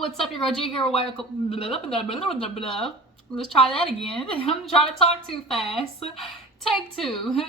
what's up, your girl G here. Let's try that again. I'm trying to talk too fast. Take two.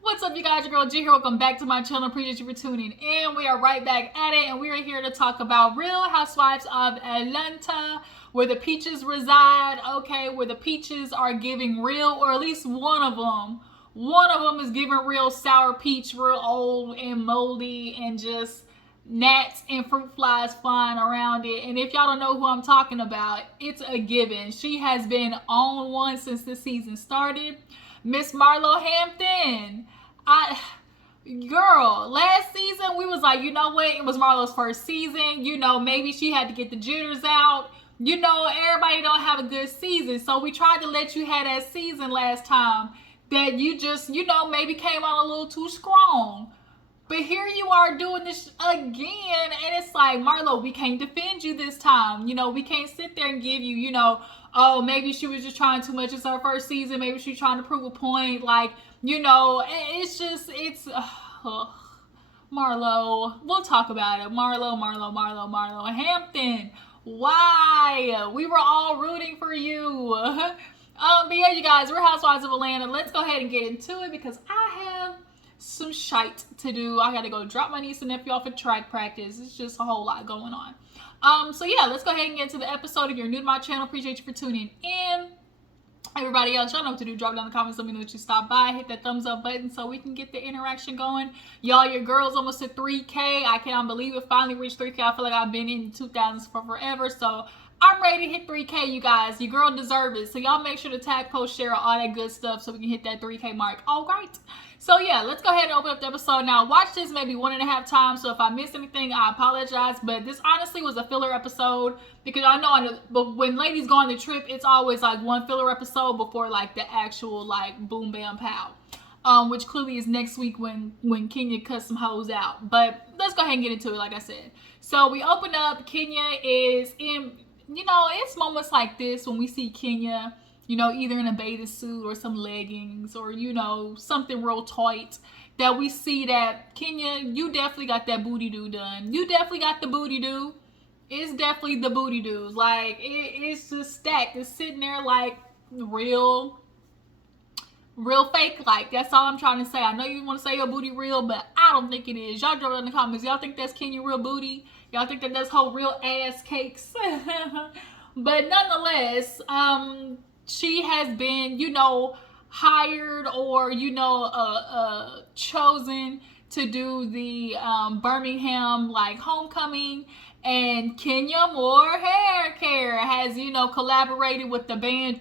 What's up, you guys? Your girl G here. Welcome back to my channel. Appreciate you for tuning in. We are right back at it, and we are here to talk about Real Housewives of Atlanta, where the peaches reside. Okay, where the peaches are giving real, or at least one of them. One of them is giving real sour peach, real old and moldy, and just gnats and fruit flies flying around it. And if y'all don't know who I'm talking about, it's a given. She has been on one since the season started. Miss Marlo Hampton. Girl, last season we was like, you know what? It was Marlo's first season. You know, maybe she had to get the jitters out. You know, everybody don't have a good season. So we tried to let you have that season last time that you just, you know, maybe came on a little too strong. But here you are doing this again, and it's like, Marlo, we can't defend you this time. You know, we can't sit there and give you, you know, oh, maybe she was just trying too much. It's her first season. Maybe she's trying to prove a point. Like, you know, it's just, it's, Marlo. We'll talk about it. Marlo Hampton. Why? We were all rooting for you. But yeah, you guys, we're Housewives of Atlanta. Let's go ahead and get into it because I have some shite to do. I gotta go drop my niece and nephew off at track practice. It's just a whole lot going on. So yeah, let's go ahead and get into the episode. If you're new to my channel, appreciate you for tuning in. Everybody else, y'all know what to do. Drop down in the comments. Let me know that you stopped by. Hit that thumbs up button so we can get the interaction going. Y'all, your girl's almost at 3K. I cannot believe it. Finally reached 3K. I feel like I've been in 2000s for forever. So I'm ready to hit 3K, you guys. Your girl deserves it. So y'all make sure to tag, post, share, all that good stuff so we can hit that 3K mark. All right. So yeah, let's go ahead and open up the episode now. Watch this maybe 1.5 times. So if I missed anything, I apologize. But this honestly was a filler episode because I know, but when ladies go on the trip, it's always like one filler episode before like the actual like boom bam pow. Which clearly is next week when Kenya cuts some hoes out. But let's go ahead and get into it, like I said. So we open up. Kenya is in, you know, it's moments like this when we see Kenya, you know, either in a bathing suit or some leggings or, you know, something real tight, that we see that Kenya, you definitely got that booty do done. You definitely got the booty do. It's definitely the booty do's. Like, it's just stacked. It's sitting there like real fake. Like, that's all I'm trying to say. I know you want to say your booty real, but I don't think it is. Y'all drop it in the comments. Y'all think that's Kenya real booty? Y'all think that that's whole real ass cakes? But nonetheless, she has been, you know, hired or, you know, chosen to do the Birmingham like homecoming, and Kenya Moore Hair Care has, you know, collaborated with the band.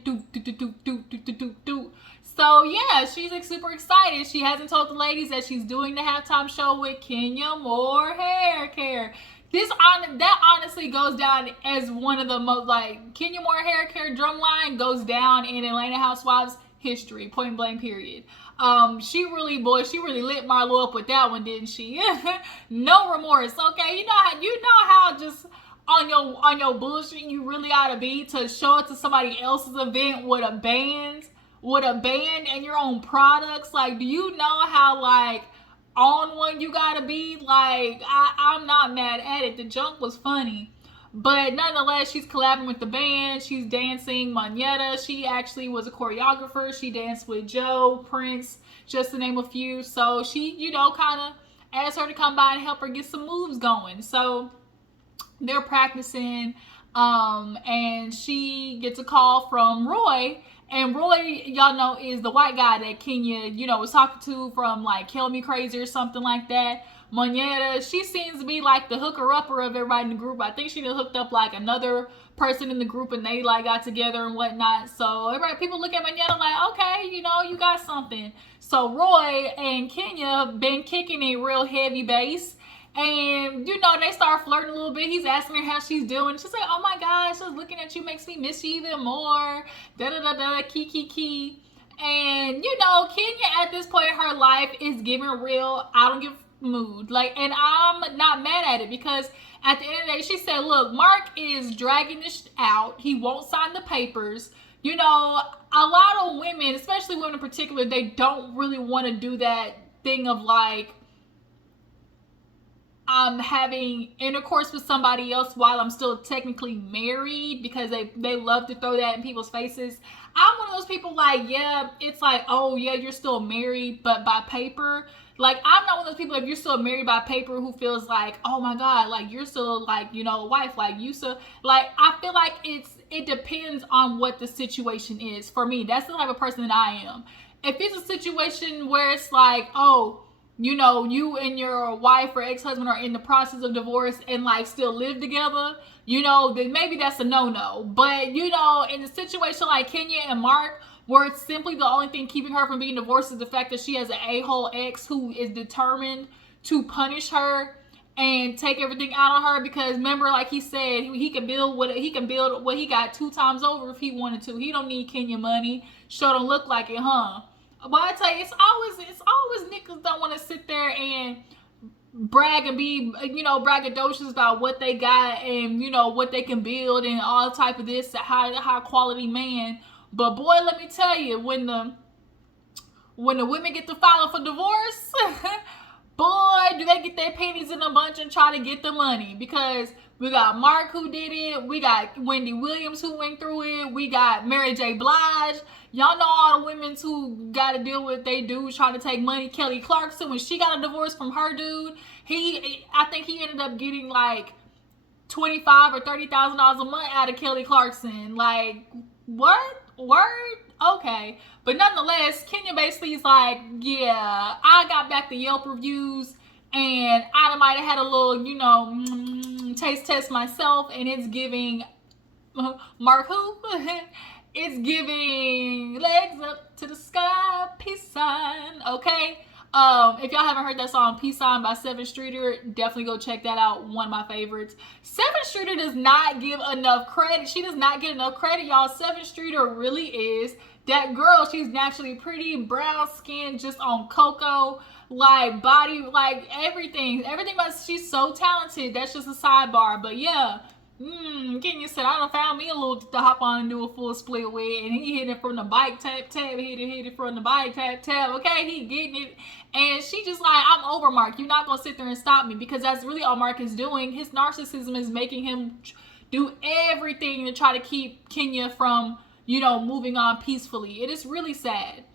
So yeah, she's like super excited. She hasn't told the ladies that she's doing the halftime show with Kenya Moore Hair Care. That honestly goes down as one of the most, like, Kenya Moore Hair Care drumline goes down in Atlanta Housewives history, point blank period. She really lit Marlo up with that one, didn't she? No remorse. Okay, you know how just on your bullshit you really ought to be to show it to somebody else's event with a band and your own products. Like, do you know how like on one you gotta be? Like, I'm not mad at it. The junk was funny, but nonetheless, she's collabing with the band. She's dancing Manetta. She actually was a choreographer. She danced with Joe, Prince, just to name a few. So she, you know, kind of asked her to come by and help her get some moves going. So they're practicing, and she gets a call from Roy. And Roy, y'all know, is the white guy that Kenya, you know, was talking to from like Kill Me Crazy or something like that. Manetta, she seems to be like the hooker-upper of everybody in the group. I think she done hooked up like another person in the group and they like got together and whatnot. So everybody, people look at Manetta like, okay, you know, you got something. So Roy and Kenya been kicking a real heavy bass. And, you know, they start flirting a little bit. He's asking her how she's doing. She's like, oh my gosh, just looking at you makes me miss you even more. Da-da-da-da, key. And, you know, Kenya at this point in her life is giving real, I don't give a mood. Like, and I'm not mad at it because at the end of the day, she said, look, Mark is dragging this out. He won't sign the papers. You know, a lot of women, especially women in particular, they don't really want to do that thing of like, I'm having intercourse with somebody else while I'm still technically married, because they love to throw that in people's faces. I'm one of those people like, yeah, it's like, oh yeah, you're still married, but by paper. Like, I'm not one of those people, if you're still married by paper, who feels like, oh my God, like you're still like, a wife, like you still, like, I feel like it depends on what the situation is. For me, that's the type of person that I am. If it's a situation where it's like, oh, you and your wife or ex-husband are in the process of divorce and like still live together, then maybe that's a no-no. But, in a situation like Kenya and Mark, where it's simply the only thing keeping her from being divorced is the fact that she has an a-hole ex who is determined to punish her and take everything out on her, because remember, like he said, he can build what he got 2 times over if he wanted to. He don't need Kenya money. Sure don't look like it, huh? But I tell you, it's always niggas don't want to sit there and brag and be, braggadocious about what they got and, what they can build and all type of this high quality man. But boy, let me tell you, when the women get to filing for divorce, boy, do they get their panties in a bunch and try to get the money. Because we got Mark who did it, we got Wendy Williams who went through it, we got Mary J. Blige. Y'all know all the women who got to deal with they dudes trying to take money. Kelly Clarkson, when she got a divorce from her dude, I think he ended up getting like $25,000 or $30,000 a month out of Kelly Clarkson. Like, what? Word? Okay. But nonetheless, Kenya basically is like, yeah, I got back the Yelp reviews and I might have had a little, taste test myself, and it's giving Mark who? It's giving legs up to the sky, peace sign, okay? If y'all haven't heard that song, Peace Sign by Seven Streeter, definitely go check that out. One of my favorites. Seven Streeter does not give enough credit. She does not get enough credit, y'all. Seven Streeter really is that girl. She's naturally pretty, brown skin, just on cocoa, like body, like everything. Everything about, she's so talented. That's just a sidebar. But yeah. Kenya said, I done found me a little to hop on and do a full split with, and he hit it from the bike tab, hit it from the bike tab, okay, he getting it, and she just like, I'm over Mark, you're not gonna sit there and stop me, because that's really all Mark is doing. His narcissism is making him do everything to try to keep Kenya from, moving on peacefully. It is really sad.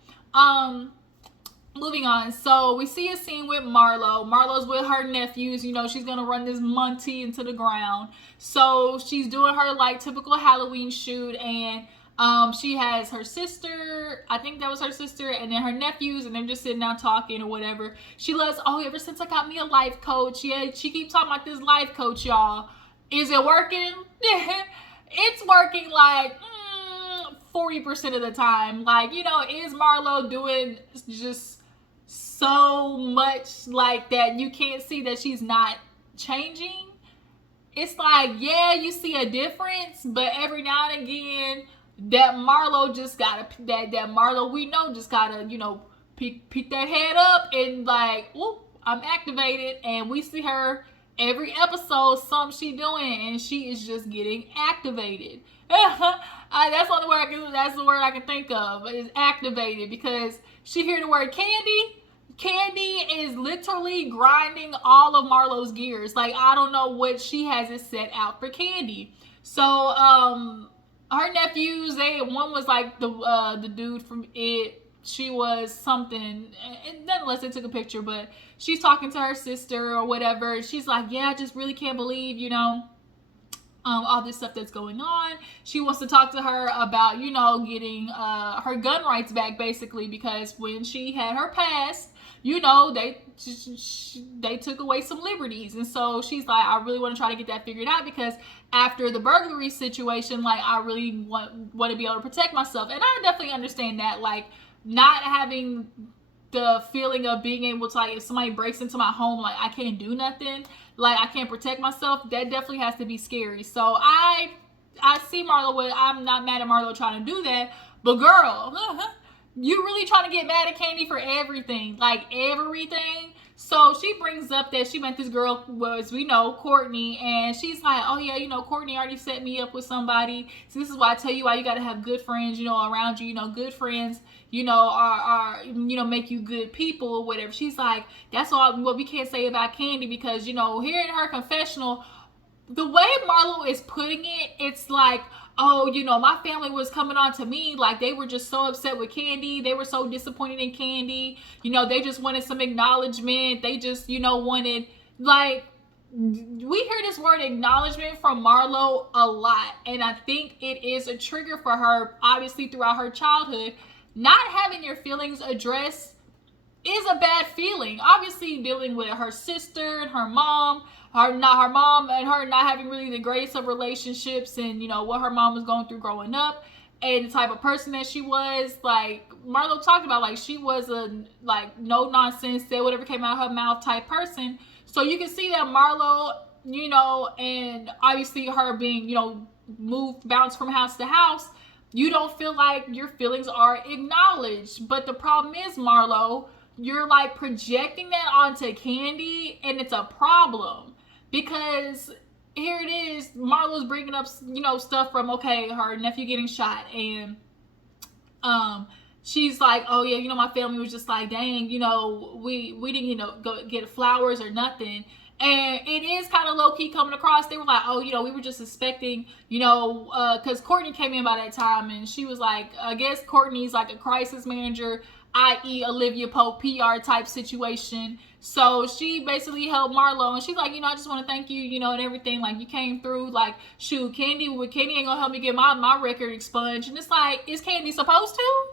Moving on, so we see a scene with Marlo. Marlo's with her nephews. She's gonna run this Monty into the ground. So she's doing her like typical Halloween shoot, and she has her sister. I think that was her sister, and then her nephews, and they're just sitting down talking or whatever. She loves, oh, ever since I got me a life coach, yeah, she keeps talking about this life coach, y'all. Is it working? It's working like 40% of the time. Like, is Marlo doing just so much like that you can't see that she's not changing? It's like, yeah, you see a difference, but every now and again, that Marlo just gotta, that Marlo we know just gotta, pick that head up and like, whoop, I'm activated, and we see her every episode, something she doing, and she is just getting activated. That's the word I can think of, is activated, because she hear the word candy. Candy is literally grinding all of Marlo's gears. Like, I don't know what she has it set out for Candy. So, her nephews, one was like the dude from It. She was something, and nonetheless, they took a picture, but she's talking to her sister or whatever. She's like, yeah, I just really can't believe, all this stuff that's going on. She wants to talk to her about, getting her gun rights back, basically, because when she had her past, they took away some liberties. And so she's like, I really want to try to get that figured out, because after the burglary situation, like, I really want to be able to protect myself. And I definitely understand that, like, not having the feeling of being able to, like, if somebody breaks into my home, like, I can't do nothing, like, I can't protect myself, that definitely has to be scary. So I see Marlo, I'm not mad at Marlo trying to do that, but girl, you really trying to get mad at Candy for everything, like everything. So she brings up that she met this girl, well, as we know, Courtney, and she's like, oh yeah, Courtney already set me up with somebody. So this is why I tell you why you got to have good friends, around you. Good friends, are make you good people or whatever. She's like, that's all what we can't say about Kandi, because here in her confessional, the way Marlo is putting it, it's like, oh, my family was coming on to me, like they were just so upset with Kandi. They were so disappointed in Kandi. They just wanted some acknowledgement. They just, wanted, like, we hear this word acknowledgement from Marlo a lot. And I think it is a trigger for her, obviously, throughout her childhood. Not having your feelings addressed is a bad feeling. Obviously, dealing with her sister and her mom, her mom and her not having really the greatest of relationships, and what her mom was going through growing up, and the type of person that she was. Like Marlo talked about, like she was a no nonsense, say whatever came out of her mouth type person. So you can see that Marlo, and obviously her being bounced from house to house, you don't feel like your feelings are acknowledged. But the problem is, Marlo, you're like projecting that onto Kandi, and it's a problem, because here it is, Marlo's bringing up stuff from, okay, her nephew getting shot, and she's like, oh yeah, my family was just like, dang, we didn't go get flowers or nothing. And it is kind of low-key coming across. They were like, oh, we were just expecting, because Courtney came in by that time, and she was like, I guess Courtney's like a crisis manager, i.e. Olivia Pope PR type situation. So she basically helped Marlo, and she's like, I just want to thank you, and everything. Like, you came through. Like, shoot, Kandi ain't gonna help me get my record expunged. And it's like, is Kandi supposed to?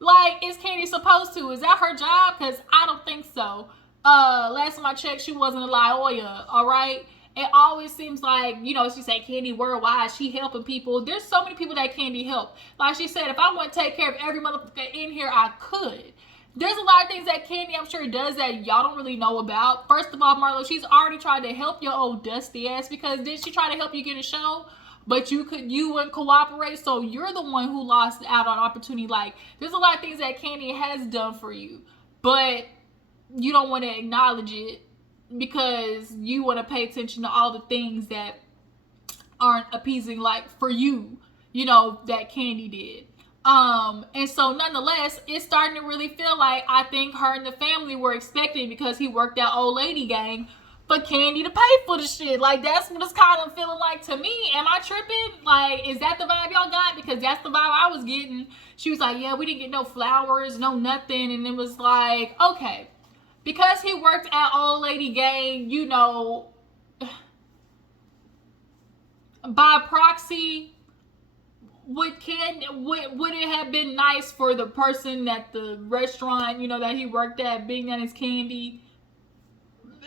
Like, is Kandi supposed to? Is that her job? Because I don't think so. Last time I checked, she wasn't a lawyer, all right? It always seems like, she said Kandi worldwide, she helping people. There's so many people that Kandi help. Like she said, if I want to take care of every motherfucker in here, I could. There's a lot of things that Kandi, I'm sure, does that y'all don't really know about. First of all, Marlo, she's already tried to help your old dusty ass, because did she try to help you get a show? But you wouldn't cooperate, so you're the one who lost out on opportunity. Like, there's a lot of things that Kandi has done for you, but you don't want to acknowledge it because you want to pay attention to all the things that aren't appeasing, like for you, that Kandi did. And so nonetheless, it's starting to really feel like, I think her and the family were expecting, because he worked that old lady gang, for Kandi to pay for the shit. Like, that's what it's kind of feeling like to me. Am I tripping? Like, is that the vibe y'all got? Because that's the vibe I was getting. She was like, yeah, we didn't get no flowers, no nothing. And it was like, okay, because he worked at old lady gang, by proxy, would it have been nice for the person at the restaurant, that he worked at, being that it's Kandi,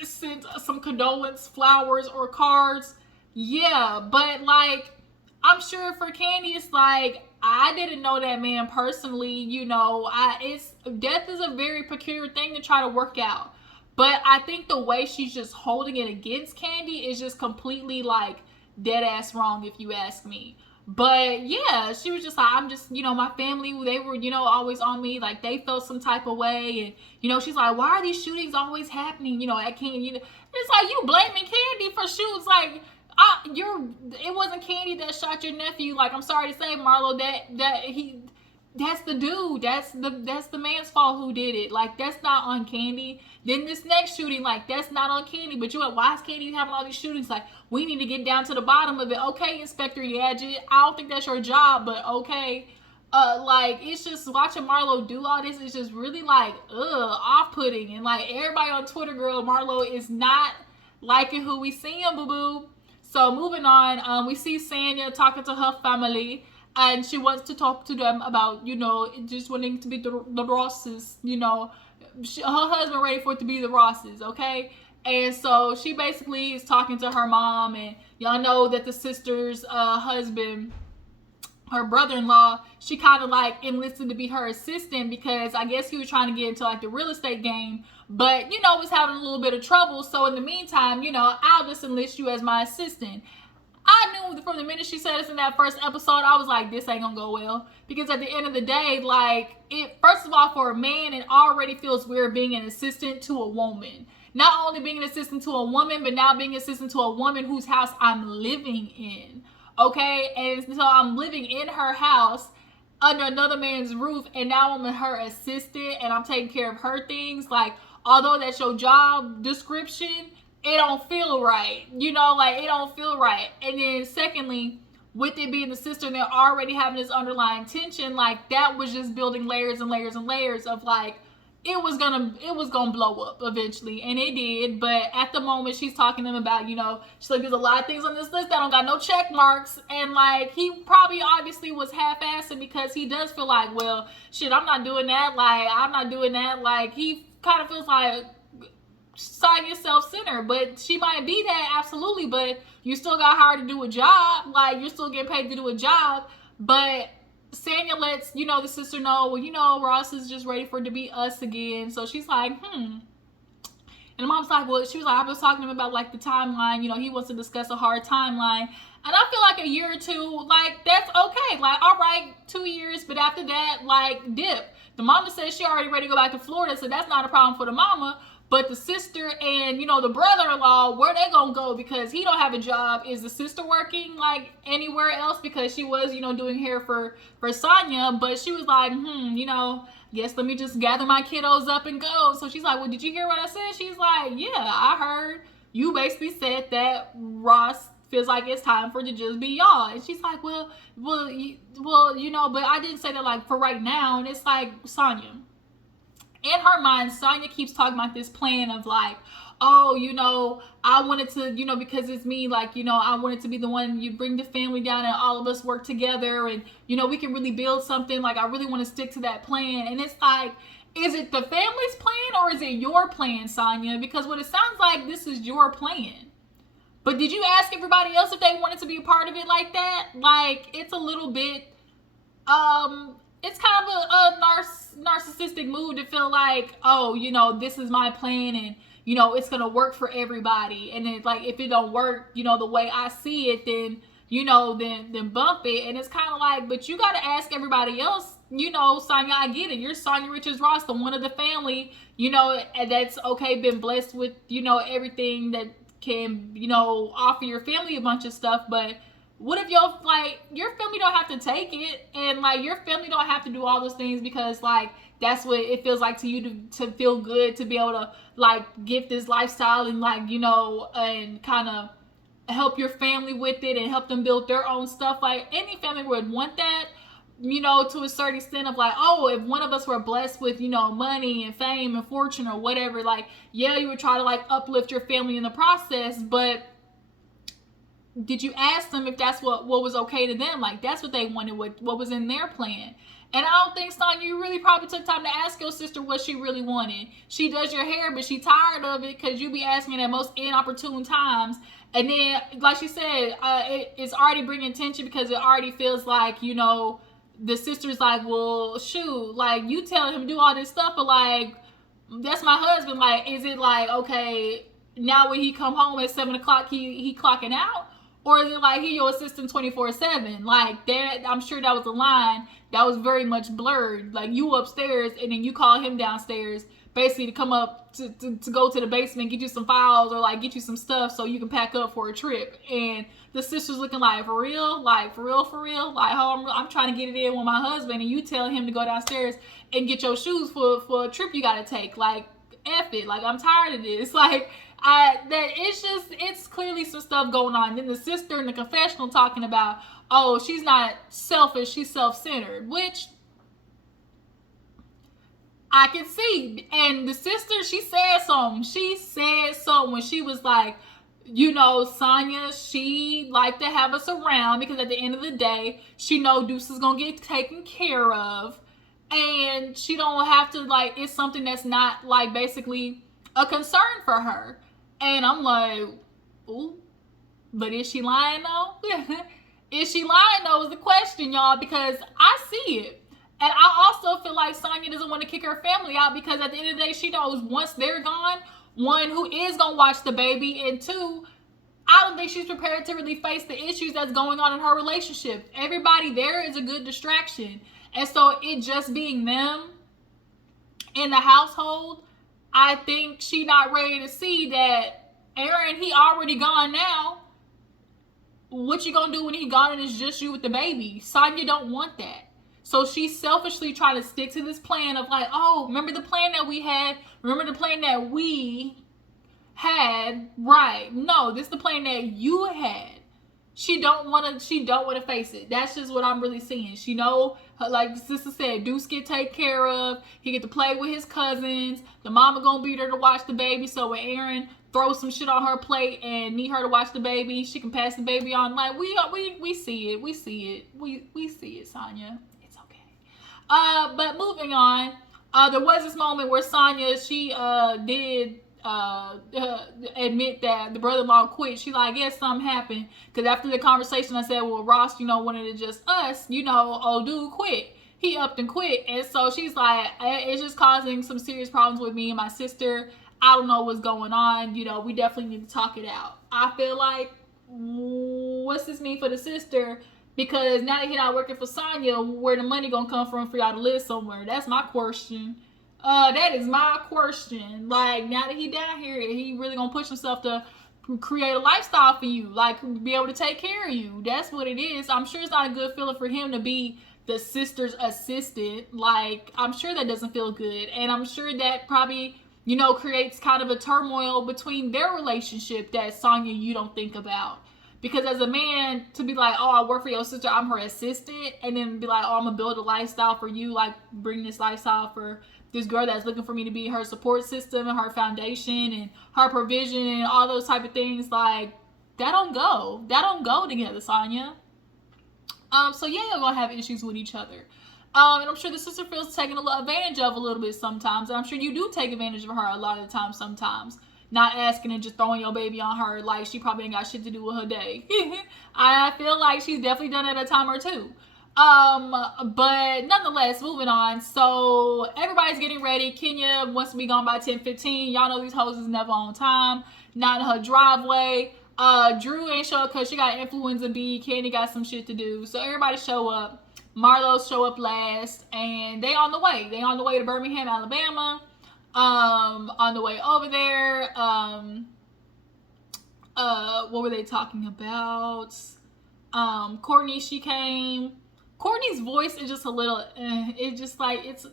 sent some condolence flowers or cards? Yeah, but like, I'm sure for Kandi, it's like, I didn't know that man personally, death is a very peculiar thing to try to work out. But I think the way she's just holding it against Kandi is just completely like dead ass wrong, if you ask me. But yeah, she was just like, I'm just, my family, they were, always on me, like they felt some type of way. And, she's like, why are these shootings always happening, at Kandi? It's like, you blaming Kandi for shoots. Like, it wasn't Kandi that shot your nephew. Like, I'm sorry to say, Marlo, that's the dude. That's the man's fault who did it. Like, that's not on Kandi. Then this next shooting, like, that's not on Kandi. But why is Kandi having all these shootings? Like, we need to get down to the bottom of it. Okay, Inspector Gadget, I don't think that's your job, but okay. Like, it's just watching Marlo do all this is just really like, off-putting. And like, everybody on Twitter, girl, Marlo is not liking who we see him, boo-boo. So moving on, we see Sanya talking to her family, and she wants to talk to them about, just wanting to be the Rosses, her husband ready for it to be the Rosses, okay? And so she basically is talking to her mom, and y'all know that the sister's husband, her brother-in-law, she kind of like enlisted to be her assistant, because I guess he was trying to get into like the real estate game, but was having a little bit of trouble. So in the meantime, I'll just enlist you as my assistant. I knew from the minute she said this in that first episode, I was like, this ain't gonna go well. Because at the end of the day, like, first of all, for a man, it already feels weird being an assistant to a woman. not only being an assistant to a woman, but now being an assistant to a woman whose house I'm living in. Okay, and so I'm living in her house under another man's roof, and now I'm her assistant and I'm taking care of her things. Like, although that's your job description, it don't feel right. You know, like, it don't feel right. And then secondly, with it being the sister and they're already having this underlying tension, like, that was just building layers and layers and layers of, like, it was gonna blow up eventually, and it did. But at the moment, she's talking to him about, you know, she's like, there's a lot of things on this list that don't got no check marks, and like, he probably obviously was half-assing because he does feel like, well, shit, I'm not doing that. Like, he kind of feels like Sanya's self-centered, but she might be that, absolutely. But you still got hired to do a job. Like, you're still getting paid to do a job, but Sanya lets, you know, the sister know, well, you know, Ross is just ready for it to be us again. So she's like, And the mom's like, well, she was like, I was talking to him about, like, the timeline. You know, he wants to discuss a hard timeline. And I feel like a year or two, like, that's okay. Like, all right, 2 years. But after that, like, dip. The mama says she already ready to go back to Florida. So that's not a problem for the mama. But the sister and, you know, the brother-in-law, where they gonna go because he don't have a job? Is the sister working, like, anywhere else? Because she was, you know, doing hair for Sanya. But she was like, you know, guess let me just gather my kiddos up and go. So she's like, well, did you hear what I said? She's like, yeah, I heard. You basically said that Ross feels like it's time for it to just be y'all. And she's like, well, you know, but I didn't say that, like, for right now. And it's like, Sanya, in her mind, Sanya keeps talking about this plan of, like, oh, you know, I wanted to, you know, because it's me, like, you know, I wanted to be the one, you bring the family down and all of us work together and, you know, we can really build something. Like, I really want to stick to that plan. And it's like, is it the family's plan or is it your plan, Sanya? Because what it sounds like, this is your plan. But did you ask everybody else if they wanted to be a part of it like that? Like, it's a little bit, it's kind of a narcissistic mood to feel like, oh, you know, this is my plan and, you know, it's going to work for everybody. And then, like, if it don't work, you know, the way I see it, then, you know, then bump it. And it's kind of like, but you got to ask everybody else, you know, Sanya, I get it. You're Sanya Richards Ross, the one of the family, you know, that's, okay, been blessed with, you know, everything that can, you know, offer your family a bunch of stuff. But what if your family don't have to take it, and, like, your family don't have to do all those things because, like, that's what it feels like to you to feel good, to be able to, like, get this lifestyle and, like, you know, and kind of help your family with it and help them build their own stuff. Like, any family would want that, you know, to a certain extent of, like, oh, if one of us were blessed with, you know, money and fame and fortune or whatever, like, yeah, you would try to, like, uplift your family in the process. But did you ask them if that's what was okay to them? Like, that's what they wanted, what was in their plan. And I don't think, Sanya, you really probably took time to ask your sister what she really wanted. She does your hair, but she tired of it because you be asking at most inopportune times. And then, like she said, it's already bringing tension because it already feels like, you know, the sister's like, well, shoot, like, you telling him to do all this stuff, but, like, that's my husband. Like, is it like, okay, now when he come home at 7 o'clock, he clocking out? Or is it like he your assistant 24/7? Like, that, I'm sure that was a line that was very much blurred. Like, you upstairs and then you call him downstairs basically to come up to go to the basement, get you some files or, like, get you some stuff so you can pack up for a trip. And the sister's looking like, for real? Like, for real? Like, oh, I'm trying to get it in with my husband, and you tell him to go downstairs and get your shoes for a trip you got to take. Like, F it. Like, I'm tired of this. Like, it's clearly some stuff going on. Then the sister in the confessional talking about, oh, she's not selfish, she's self-centered, which I can see. And the sister, she said something when she was like, you know, Sanya, she like to have us around because at the end of the day, she know Deuce is gonna get taken care of, and she don't have to, like, it's something that's not, like, basically a concern for her. And I'm like, ooh, but is she lying though? Is she lying though is the question, y'all, because I see it. And I also feel like Sanya doesn't want to kick her family out because at the end of the day, she knows once they're gone, one, who is going to watch the baby, and two, I don't think she's prepared to really face the issues that's going on in her relationship. Everybody there is a good distraction. And so it just being them in the household, I think she not ready to see that Aaron, he already gone now. What you gonna do when he gone and it's just you with the baby? Sanya don't want that. So she's selfishly trying to stick to this plan of like, oh, remember the plan that we had? Remember the plan that we had? Right. No, this is the plan that you had. She don't want to face it. That's just what I'm really seeing. She know, like sister said, Deuce get taken care of. He get to play with his cousins. The mama gonna be there to watch the baby. So when Aaron throws some shit on her plate and need her to watch the baby, she can pass the baby on. Like we see it. We see it. We see it, Sanya. It's okay. But moving on. There was this moment where Sanya, she did admit that the brother-in-law quit. She like, yes, something happened. Because after the conversation, I said, well, Ross, wanted it just us. Old dude quit. He upped and quit. And so she's like, it's just causing some serious problems with me and my sister. I don't know what's going on. We definitely need to talk it out. I feel like, what's this mean for the sister? Because now that he not working for Sanya, where the money gonna come from for y'all to live somewhere? That's my question. That is my question. Like, now that he down here, he really gonna push himself to create a lifestyle for you, like be able to take care of you. That's what it is. I'm sure it's not a good feeling for him to be the sister's assistant. Like, I'm sure that doesn't feel good, and I'm sure that probably creates kind of a turmoil between their relationship that Sanya you don't think about. Because as a man, to be like, oh, I work for your sister, I'm her assistant, and then be like, oh, I'm gonna build a lifestyle for you, like bring this lifestyle for this girl that's looking for me to be her support system and her foundation and her provision and all those type of things. Like, that don't go together, Sanya. So yeah, you're gonna have issues with each other. And I'm sure the sister feels taken advantage of a little bit sometimes, and I'm sure you do take advantage of her a lot of the time sometimes. Not asking and just throwing your baby on her like she probably ain't got shit to do with her day. I feel like she's definitely done it a time or two. But nonetheless, moving on. So everybody's getting ready. Kenya wants to be gone by 10:15. Y'all know these hoes is never on time. Not in her driveway. Drew ain't show up because she got influenza B. Kenny got some shit to do. So everybody show up. Marlo show up last, and they on the way. They on the way to Birmingham, Alabama. On the way over there, what were they talking about? Courtney, she came. Courtney's voice is just a little, it's just like, it's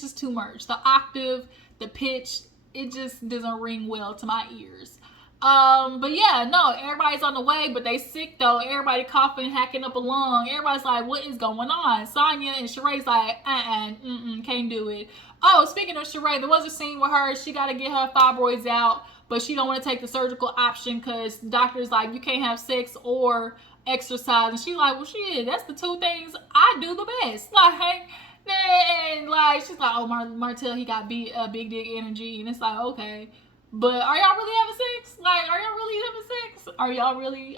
just too much. The octave, the pitch, it just doesn't ring well to my ears. But yeah, no, everybody's on the way, but they sick though. Everybody coughing, hacking up a lung. Everybody's like, what is going on? Sanya and Sheree's like, can't do it. Oh, speaking of Sheree, there was a scene with her. She got to get her fibroids out, but she don't want to take the surgical option because the doctor's like, you can't have sex or exercise. And she's like, well, shit, that's the two things I do the best. Like, and like, she's like, oh, Martell, he got big dick energy. And it's like, okay. But are y'all really having sex? Like, are y'all really having sex? Are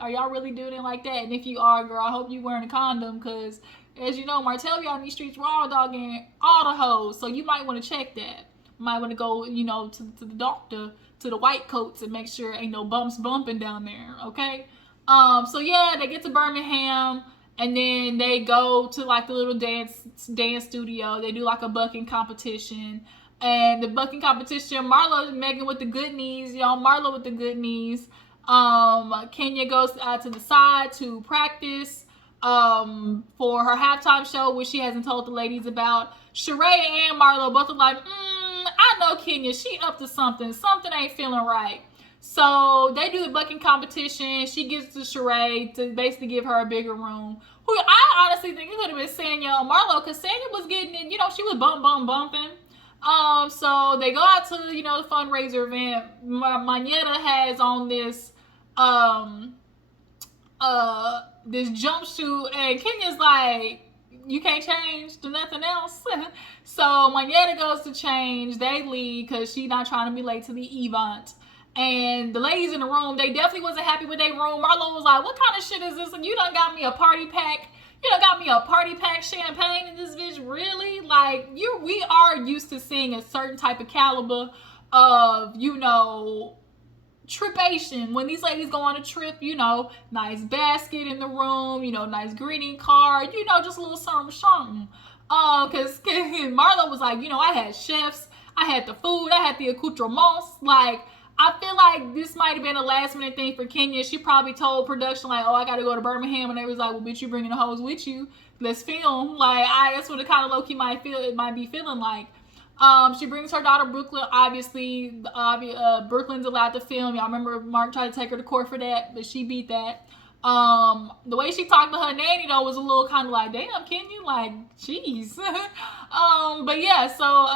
y'all really doing it like that? And if you are, girl, I hope you wearing a condom, because as you know, Martell be on these streets raw dogging all the hoes. So you might want to check that. Might want to go, to the doctor, to the white coats, and make sure ain't no bumps bumping down there. Okay. So yeah, they get to Birmingham, and then they go to like the little dance studio. They do like a bucking competition. And the bucking competition, Marlo and Megan with the good knees, Marlo with the good knees. Kenya goes to the side to practice for her halftime show, which she hasn't told the ladies about. Sheree and Marlo both are like, I know Kenya, she up to something. Something ain't feeling right. So they do the bucking competition. She gives to Sheree to basically give her a bigger room. Who I honestly think it could have been Sanya or Marlo, because Sanya was getting it, she was bumping. So they go out to, the fundraiser event. Manetta has on this, this jumpsuit, and Kenya's like, you can't change to nothing else. So Manetta goes to change. They leave because she's not trying to be late to the event. And the ladies in the room, they definitely wasn't happy with their room. Marlo was like, what kind of shit is this? And you done got me a party pack. You done got me a party pack champagne in this bitch, really? Like, we are used to seeing a certain type of caliber of, tripation. When these ladies go on a trip, nice basket in the room, nice greeting card, just a little something. Because Marlo was like, I had chefs, I had the food. I had the accoutrements. Like, I feel like this might have been a last minute thing for Kenya. She probably told production, like, oh, I got to go to Birmingham. And they was like, well, bitch, you bringing the hoes with you. Let's film. Like, that's what it kind of low-key might be feeling like. She brings her daughter Brooklyn. Obviously, Brooklyn's allowed to film. Y'all remember Mark tried to take her to court for that, but she beat that. The way she talked to her nanny though was a little kind of like, damn, can you, like, jeez. But yeah, so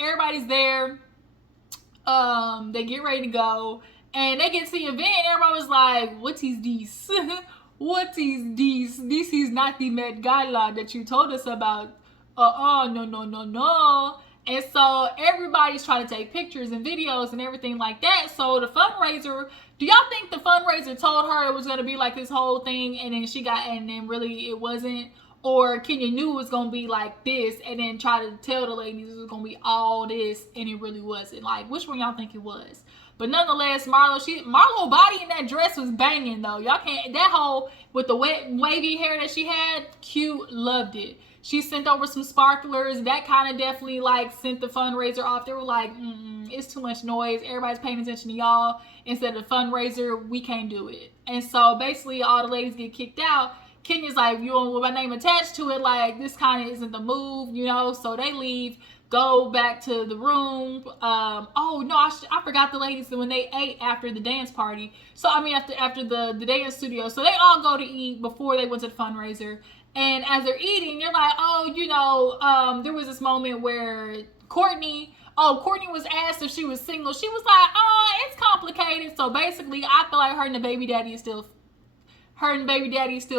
everybody's there. They get ready to go, and they get to the event. Everybody was like, what is this? What is this? This is not the Met Gala that you told us about. No. And so everybody's trying to take pictures and videos and everything like that. So the fundraiser, do y'all think the fundraiser told her it was going to be like this whole thing, and then really it wasn't? Or Kenya knew it was going to be like this and then try to tell the ladies it was going to be all this and it really wasn't? Like, which one y'all think it was? But nonetheless, Marlo body in that dress was banging though. Y'all can't, that whole, with the wavy hair that she had, cute, loved it. She sent over some sparklers. That kind of definitely like sent the fundraiser off. They were like, it's too much noise. Everybody's paying attention to y'all. Instead of the fundraiser, we can't do it. And so basically all the ladies get kicked out. Kenya's like, you don't want my name attached to it. Like, this kind of isn't the move, you know? So they leave, go back to the room. Oh, no, I forgot the ladies when they ate after the dance party. So, I mean, after the dance studio. So they all go to eat before they went to the fundraiser. And as they're eating, you're like, oh, you know, there was this moment where Courtney was asked if she was single. She was like, oh, it's complicated. So basically, I feel like her and baby daddy is still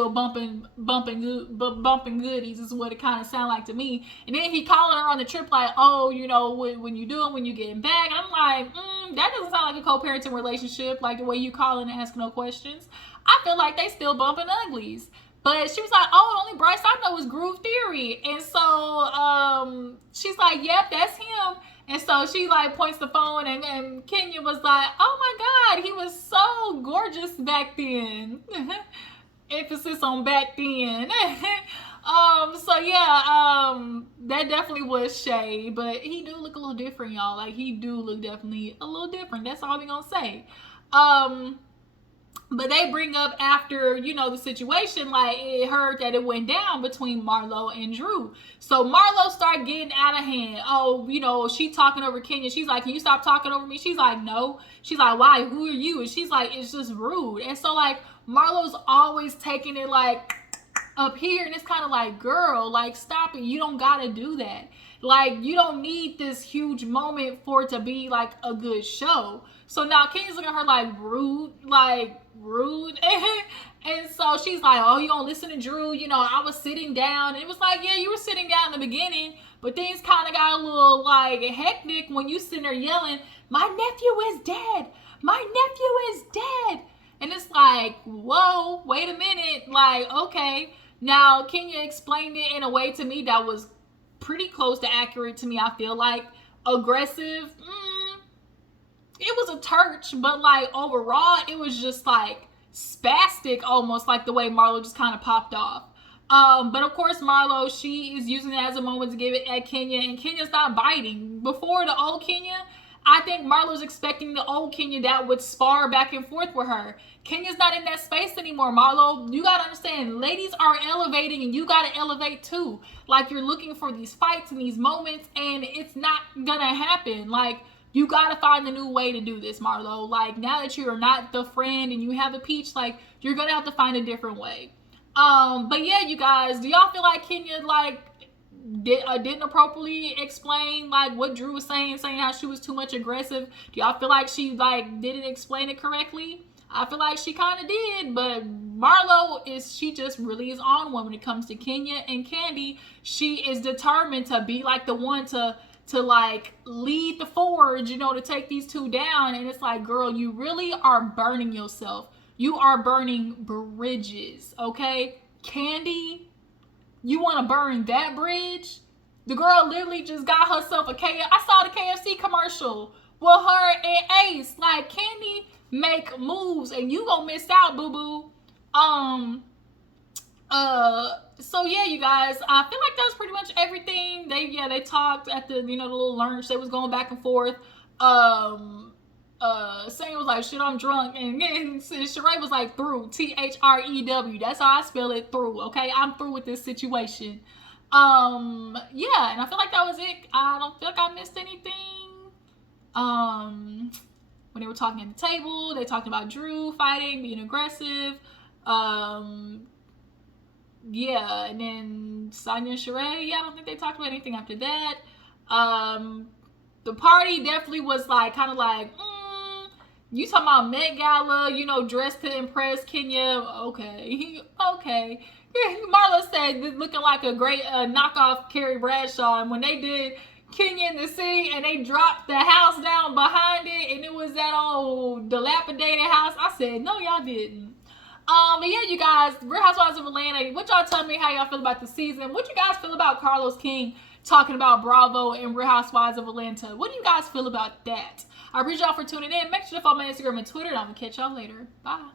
bumping goodies is what it kind of sound like to me. And then he calling her on the trip like, oh, you know, when you doing, when you getting back. I'm like, that doesn't sound like a co-parenting relationship, like the way you calling and asking no questions. I feel like they still bumping uglies. But she was like, oh, the only Bryce I know is Groove Theory. And so she's like, yep, that's him. And so she like points the phone, and Kenya was like, oh my God, he was so gorgeous back then. Emphasis on back then. So yeah, that definitely was shade, but he do look a little different, y'all. Like, he do look definitely a little different. That's all we gonna say. But they bring up after, you know, the situation, like, it heard that it went down between Marlo and Drew. So Marlo started getting out of hand. Oh, you know, she talking over Kenya. She's like, can you stop talking over me? She's like, no. She's like, why? Who are you? And she's like, it's just rude. And so, like, Marlo's always taking it, like, up here. And it's kind of like, girl, like, stop it. You don't got to do that. Like, you don't need this huge moment for it to be, like, a good show. So now Kenya's looking at her like, rude. And so she's like, oh, you gonna listen to Drew? You know, I was sitting down. And it was like, yeah, you were sitting down in the beginning, but things kind of got a little, like, hectic when you sitting there yelling, my nephew is dead. My nephew is dead. And it's like, whoa, wait a minute. Like, okay. Now, Kenya explained it in a way to me that was pretty close to accurate to me, I feel like. Aggressive, it was a church, but like overall, it was just like spastic, almost like the way Marlo just kind of popped off. But of course, Marlo, she is using it as a moment to give it at Kenya, and Kenya's not biting. Before the old Kenya, I think Marlo's expecting the old Kenya that would spar back and forth with her. Kenya's not in that space anymore, Marlo. You gotta understand, ladies are elevating, and you gotta elevate too. Like, you're looking for these fights and these moments, and it's not gonna happen. Like, you gotta find a new way to do this, Marlo. Like, now that you're not the friend and you have a peach, like, you're gonna have to find a different way. But yeah, you guys, do y'all feel like Kenya, like, didn't appropriately explain, like, what Drew was saying how she was too much aggressive? Do y'all feel like she, like, didn't explain it correctly? I feel like she kind of did, but Marlo she just really is on one when it comes to Kenya and Candy. She is determined to be, like, the one to like lead the forge, you know, to take these two down. And it's like, girl, you really are burning yourself. You are burning bridges, okay? Candy, you want to burn that bridge? The girl literally just got herself I saw the KFC commercial with her and Ace. Like, Candy make moves and you gonna miss out, boo-boo. So yeah, you guys, I feel like that's pretty much everything. They talked at the the little lunch. They was going back and forth. Um, Sanya was like, "Shit, I'm drunk," and Sheree was like, "Through, THREW." That's how I spell it, through. Okay, I'm through with this situation. Yeah, and I feel like that was it. I don't feel like I missed anything. Um, when they were talking at the table, they talked about Drew fighting, being aggressive. Um, yeah, and then Sanya and Sheree, yeah, I don't think they talked about anything after that. Um, the party definitely was like kind of like, you talking about Met Gala, dressed to impress Kenya. Okay, okay. Marlo said looking like a great knockoff Carrie Bradshaw, and when they did Kenya in the sea and they dropped the house down behind it, and it was that old dilapidated house, I said, no, y'all didn't. But yeah, you guys, Real Housewives of Atlanta. What y'all tell me how y'all feel about the season? What you guys feel about Carlos King talking about Bravo and Real Housewives of Atlanta? What do you guys feel about that? I appreciate y'all for tuning in. Make sure to follow me on Instagram and Twitter, and I'm gonna catch y'all later. Bye.